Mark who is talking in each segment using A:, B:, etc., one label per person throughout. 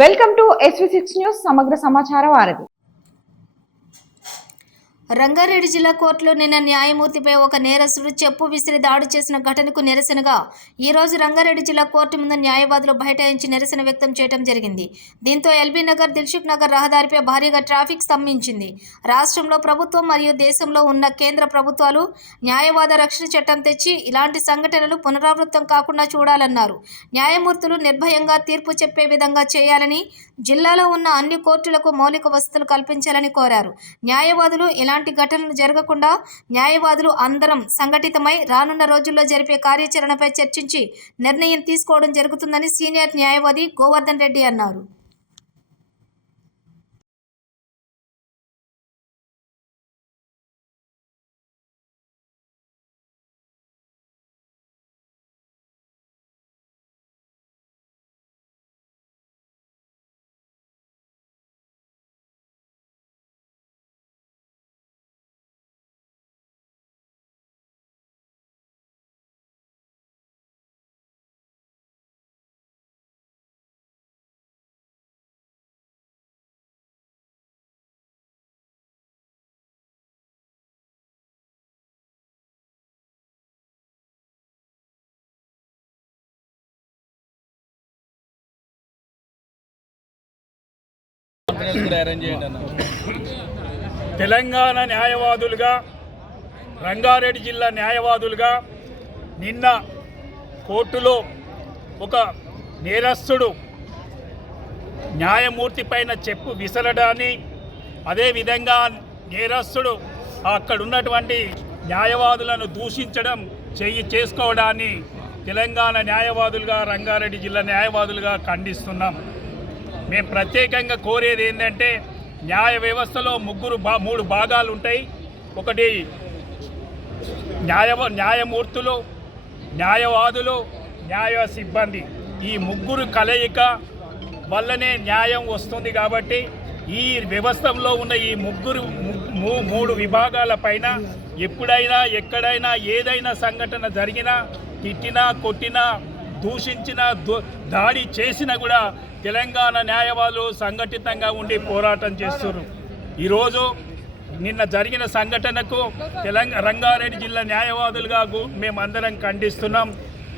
A: Welcome to SV six news సమగ్ర సమాచార వారధి.
B: రంగారెడ్డి జిల్లా కోర్టులో నిన్న న్యాయమూర్తిపై ఒక నేరస్తుడు చెప్పు విసిరి దాడి చేసిన ఘటనకు నిరసనగా ఈరోజు రంగారెడ్డి జిల్లా కోర్టు ముందు న్యాయవాదులు బైఠాయించి నిరసన వ్యక్తం చేయడం జరిగింది. దీంతో ఎల్బీ నగర్ దిల్సుఖ్ నగర్ రహదారిపై భారీగా ట్రాఫిక్ స్తంభించింది. రాష్ట్రంలో ప్రభుత్వం మరియు దేశంలో ఉన్న కేంద్ర ప్రభుత్వాలు న్యాయవాద రక్షణ చట్టం తెచ్చి ఇలాంటి సంఘటనలు పునరావృతం కాకుండా చూడాలన్నారు. న్యాయమూర్తులు నిర్భయంగా తీర్పు చెప్పే విధంగా చేయాలని జిల్లాలో ఉన్న అన్ని కోర్టులకు మౌలిక వసతులు కల్పించాలని కోరారు. న్యాయవాదులు ఇలాంటి ఘటనలు జరగకుండా న్యాయవాదులు అందరం సంఘటితమై రానున్న రోజుల్లో జరిపే కార్యాచరణపై చర్చించి నిర్ణయం తీసుకోవడం జరుగుతుందని సీనియర్ న్యాయవాది గోవర్ధన్ రెడ్డి అన్నారు.
C: తెలంగాణ న్యాయవాదులుగా రంగారెడ్డి జిల్లా న్యాయవాదులుగా నిన్న కోర్టులో ఒక నేరస్తుడు న్యాయమూర్తి పైన చెప్పు విసరడాన్ని అదేవిధంగా నేరస్తుడు అక్కడ ఉన్నటువంటి న్యాయవాదులను దూషించడం చేయి చేసుకోవడాన్ని తెలంగాణ న్యాయవాదులుగా రంగారెడ్డి జిల్లా న్యాయవాదులుగా ఖండిస్తున్నాం. మేము ప్రత్యేకంగా కోరేది ఏంటంటే న్యాయ వ్యవస్థలో ముగ్గురు బా మూడు భాగాలు ఉంటాయి. ఒకటి న్యాయ న్యాయమూర్తులు న్యాయవాదులు న్యాయ సిబ్బంది. ఈ ముగ్గురు కలయిక వల్లనే న్యాయం వస్తుంది కాబట్టి ఈ వ్యవస్థలో ఉన్న ఈ ముగ్గురు మూ- మూడు విభాగాల పైన ఎప్పుడైనా ఎక్కడైనా ఏదైనా సంఘటన జరిగినా తిట్టినా కొట్టినా దూషించిన దాడి చేసినా కూడా తెలంగాణ న్యాయవాదులు సంఘటితంగా ఉండి పోరాటం చేస్తున్నారు ఈరోజు నిన్న జరిగిన సంఘటనకు తెలంగాణ రంగారెడ్డి జిల్లా న్యాయవాదులుగా మేమందరం ఖండిస్తున్నాం.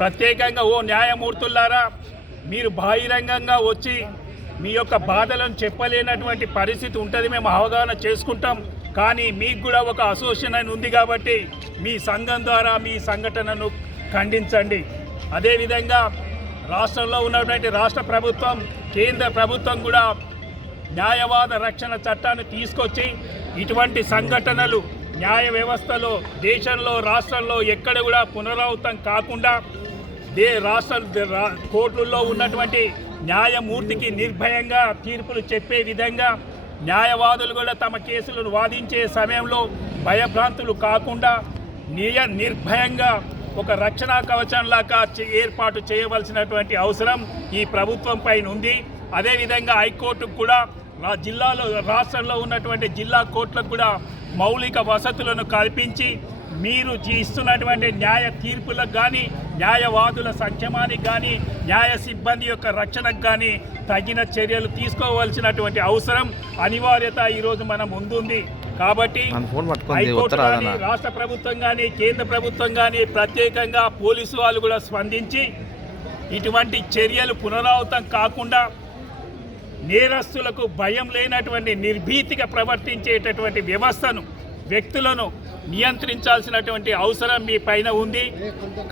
C: ప్రత్యేకంగా ఓ న్యాయమూర్తులారా మీరు బహిరంగంగా వచ్చి మీ యొక్క బాధలను చెప్పలేనటువంటి పరిస్థితి ఉంటుంది మేము అవగాహన చేసుకుంటాం. కానీ మీకు కూడా ఒక అసోసియేషన్ అని ఉంది కాబట్టి మీ సంఘం ద్వారా మీ సంఘటనను ఖండించండి. అదేవిధంగా రాష్ట్రంలో ఉన్నటువంటి రాష్ట్ర ప్రభుత్వం కేంద్ర ప్రభుత్వం కూడా న్యాయవాద రక్షణ చట్టాన్ని తీసుకొచ్చి ఇటువంటి సంఘటనలు న్యాయ వ్యవస్థలో దేశంలో రాష్ట్రంలో ఎక్కడ కూడా పునరావృతం కాకుండా దే రాష్ట్ర కోర్టుల్లో ఉన్నటువంటి న్యాయమూర్తికి నిర్భయంగా తీర్పులు చెప్పే విధంగా న్యాయవాదులు కూడా తమ కేసులను వాదించే సమయంలో భయభ్రాంతులు కాకుండా నియ నిర్భయంగా ఒక రక్షణ కవచంలాగా చే- ఏర్పాటు చేయవలసినటువంటి అవసరం ఈ ప్రభుత్వం పైన ఉంది. అదేవిధంగా హైకోర్టుకు కూడా జిల్లాలో రాష్ట్రంలో ఉన్నటువంటి జిల్లా కోర్టులకు కూడా మౌలిక వసతులను కల్పించి మీరు ఇస్తున్నటువంటి న్యాయ తీర్పులకు కానీ న్యాయవాదుల సంక్షేమానికి కానీ న్యాయ సిబ్బంది యొక్క రక్షణకు కానీ తగిన చర్యలు తీసుకోవాల్సినటువంటి అవసరం. అనివార్యత ఈరోజు మన ముందుంది. కాబట్టి రాష్ట్ర ప్రభుత్వం కానీ కేంద్ర ప్రభుత్వం కానీ ప్రత్యేకంగా పోలీసు వాళ్ళు కూడా స్పందించి ఇటువంటి చర్యలు పునరావృతం కాకుండా నేరస్తులకు భయం లేనటువంటి నిర్భీతిగా ప్రవర్తించేటటువంటి వ్యవస్థను వ్యక్తులను నియంత్రించాల్సినటువంటి అవసరం మీ పైన ఉంది.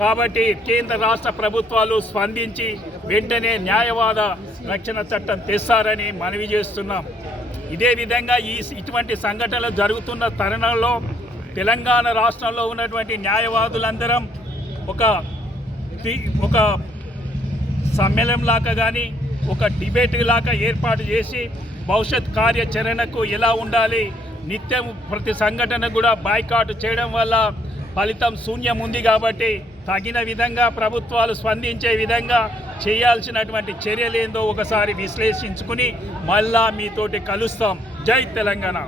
C: కాబట్టి కేంద్ర రాష్ట్ర ప్రభుత్వాలు స్పందించి వెంటనే న్యాయవాద రక్షణ చట్టం తెస్తారని మనవి చేస్తున్నాం. ఇదే విధంగా ఈ ఇటువంటి సంఘటనలు జరుగుతున్న తరుణంలో తెలంగాణ రాష్ట్రంలో ఉన్నటువంటి న్యాయవాదులందరం ఒక ఒక సమ్మేళనం లాగా కానీ ఒక డిబేట్ లాగా ఏర్పాటు చేసి భవిష్యత్ కార్యాచరణకు ఎలా ఉండాలి నిత్యం ప్రతి సంఘటన కూడా బాయ్కాట్ చేయడం వల్ల ఫలితం శూన్యం ఉంది కాబట్టి తగిన విధంగా ప్రభుత్వాలు స్పందించే విధంగా చేయాల్సినటువంటి చర్యలేందో ఒకసారి విశ్లేషించుకుని మళ్ళా మీతోటి కలుస్తాం. జై తెలంగాణ.